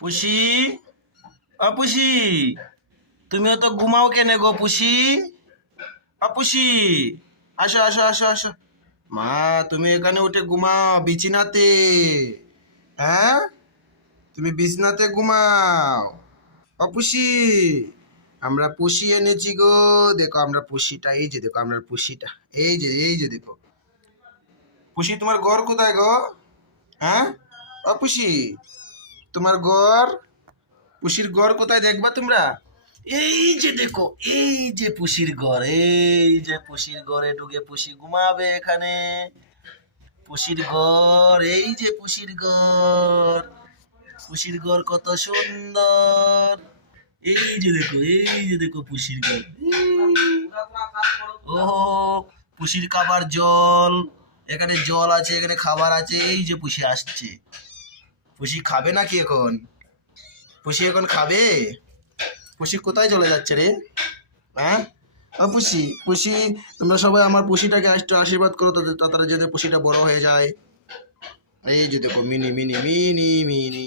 পুষি, পুষি, তুমিও তো ঘুমাও কেন গো পুষি? পুষি, আসো আসো আসো আসো। মা, তুমি এখানে উঠে ঘুমাও বিছানাতে। হ্যাঁ, তুমি বিছনাতে ঘুমাও। পুষি, আমরা পুষি এনেছি গো। দেখো আমরা পুষিটা, এই যে দেখো আমরা পুষিটা, এই যে দেখো। পুষি, তোমার ঘর কোথায় গো? হ্যাঁ, পুষি, তোমার ঘর, পুষির ঘর কোথায় দেখবা তোমরা? এই যে দেখো, এই যে পুষির ঘর, এই যে পুষির ঘরে ঢুকে পুষি ঘুমাবে এখানে। পুষির ঘর, এই যে পুষির ঘর। পুষির ঘর কত সুন্দর। এই যে দেখো, এই যে দেখো পুষির ঘর। ও, পুষির খাবার জল, এখানে জল আছে, এখানে খাবার আছে। এই যে পুষি আসছে। পুষি খাবে নাকি এখন? পুষি এখন খাবে? পুষি কোথায় চলে যাচ্ছে রে? হ্যাঁ, পুষি, পুষি, তোমরা সবাই আমার পুষিটাকে একটু আশীর্বাদ করো তো, তাড়াতাড়ি যাতে পুষিটা বড় হয়ে যায়। এই যে দেখো মিনি মিনি মিনি মিনি।